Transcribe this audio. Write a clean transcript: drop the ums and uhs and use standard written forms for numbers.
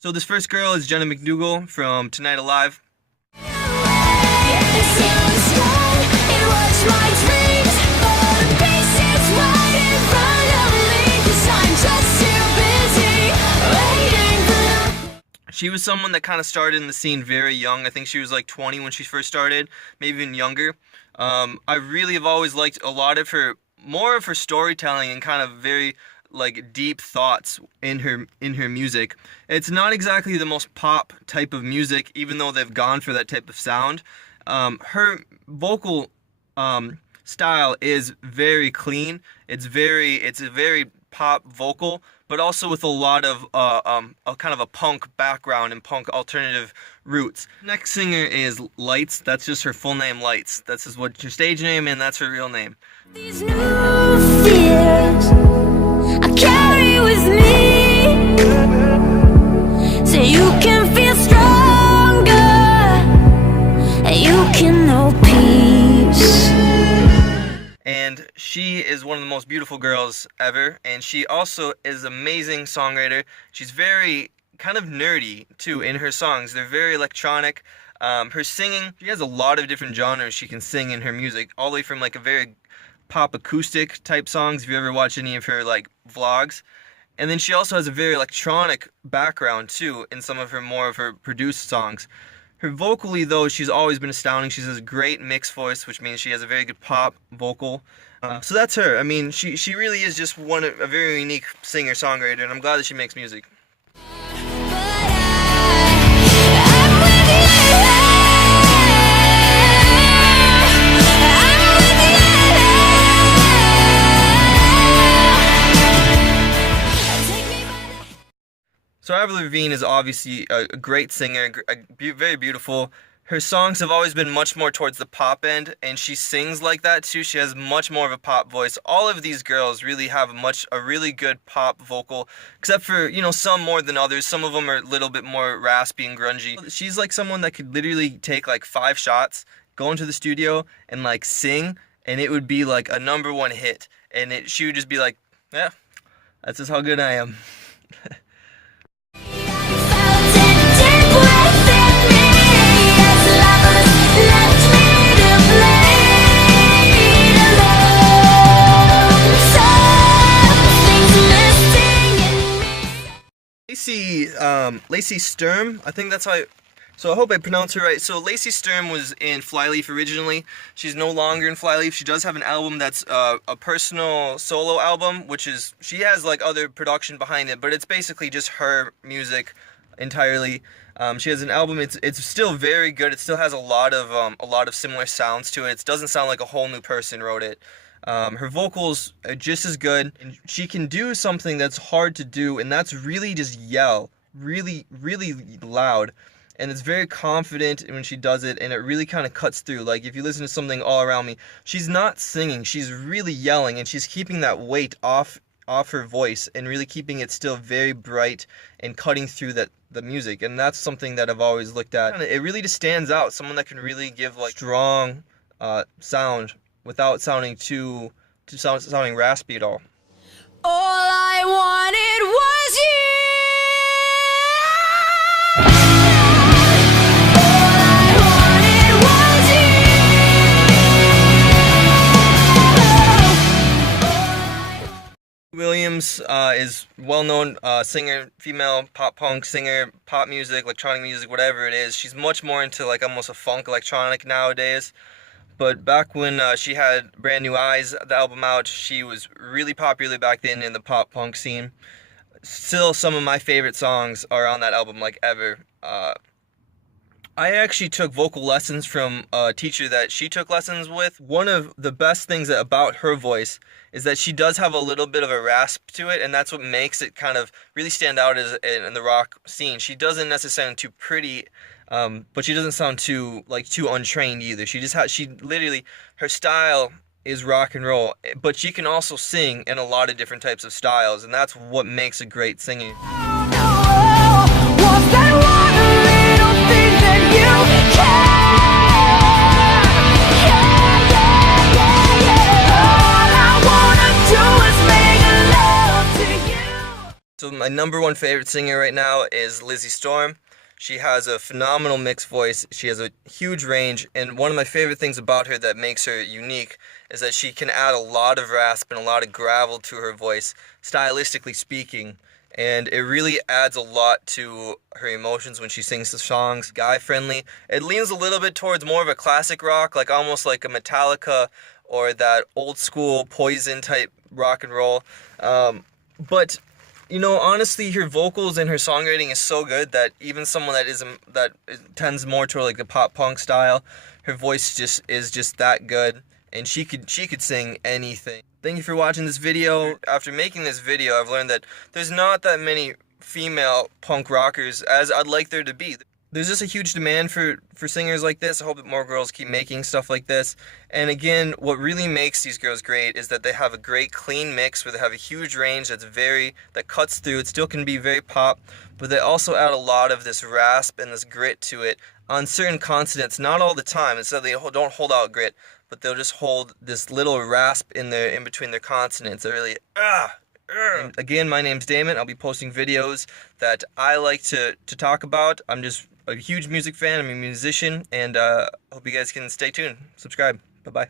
So this first girl is Jenna McDougall from Tonight Alive. She was someone that kind of started in the scene very young. I think she was like 20 when she first started, maybe even younger. I really have always liked a lot of her, more of her storytelling and kind of very like deep thoughts in her music. It's not exactly the most pop type of music, even though they've gone for that type of sound. Her vocal style is very clean. It's a very pop vocal, but also with a lot of a kind of a punk background and punk alternative roots. Next singer is Lights. That's just her full name, Lights. That's just what her stage name, and that's her real name. These new fears I carry with me, so you can feel stronger and you can know peace. And she is one of the most beautiful girls ever, and she also is an amazing songwriter. She's very kind of nerdy too in her songs. They're very electronic. Her singing, she has a lot of different genres she can sing in her music, all the way from like a very pop acoustic type songs, if you ever watch any of her like vlogs. And then she also has a very electronic background too in some of her more of her produced songs. Her vocally though, she's always been astounding. She has a great mixed voice, which means she has a very good pop vocal. So that's her. I mean, she really is just a very unique singer-songwriter, and I'm glad that she makes music. So Avril Lavigne is obviously a great singer, very beautiful. Her songs have always been much more towards the pop end, and she sings like that too. She has much more of a pop voice. All of these girls really have a really good pop vocal, except for, you know, some more than others. Some of them are a little bit more raspy and grungy. She's like someone that could literally take like 5 shots, go into the studio and like sing, and it would be like a #1 hit. And she would just be like, yeah, that's just how good I am. Lacey Sturm, I think that's how so I hope I pronounce her right. So Lacey Sturm was in Flyleaf originally. She's no longer in Flyleaf. She does have an album that's a personal solo album, which is, she has like other production behind it, but it's basically just her music entirely. She has an album, it's still very good. It still has a lot of similar sounds to it. It doesn't sound like a whole new person wrote it. Her vocals are just as good, and she can do something that's hard to do, and that's really just yell really loud, and it's very confident when she does it, and it really kind of cuts through. Like if you listen to Something All Around Me, she's not singing, she's really yelling, and she's keeping that weight off her voice and really keeping it still very bright and cutting through the music. And that's something that I've always looked at. It really just stands out, someone that can really give like strong sound without sounding sounding raspy at all. All I wanted was you. Williams is well-known singer, female pop punk singer, pop music, electronic music, whatever it is. She's much more into like almost a funk electronic nowadays. But back when she had Brand New Eyes, the album out, she was really popular back then in the pop punk scene. Still, some of my favorite songs are on that album, like ever. I actually took vocal lessons from a teacher that she took lessons with. One of the best things about her voice is that she does have a little bit of a rasp to it, and that's what makes it kind of really stand out in the rock scene. She doesn't necessarily sound too pretty, but she doesn't sound too untrained either. She literally, her style is rock and roll, but she can also sing in a lot of different types of styles, and that's what makes a great singer. So my number one favorite singer right now is Lizzie Storm. She has a phenomenal mixed voice. She has a huge range, and one of my favorite things about her that makes her unique is that she can add a lot of rasp and a lot of gravel to her voice, stylistically speaking. And it really adds a lot to her emotions when she sings the songs. Guy friendly. It leans a little bit towards more of a classic rock, like almost like a Metallica or that old school Poison type rock and roll. But you know, honestly, her vocals and her songwriting is so good that even someone that tends more toward like the pop punk style, her voice is just that good, and she could sing anything. Thank you for watching this video. After making this video, I've learned that there's not that many female punk rockers as I'd like there to be. There's just a huge demand for singers like this. I hope that more girls keep making stuff like this. And again, what really makes these girls great is that they have a great clean mix where they have a huge range that cuts through. It still can be very pop, but they also add a lot of this rasp and this grit to it on certain consonants, not all the time. It's that they don't hold out grit, but they'll just hold this little rasp in between their consonants. They're really And again, my name's Damon. I'll be posting videos that I like to talk about. I'm just a huge music fan. I'm a musician, and hope you guys can stay tuned. Subscribe. Bye-bye.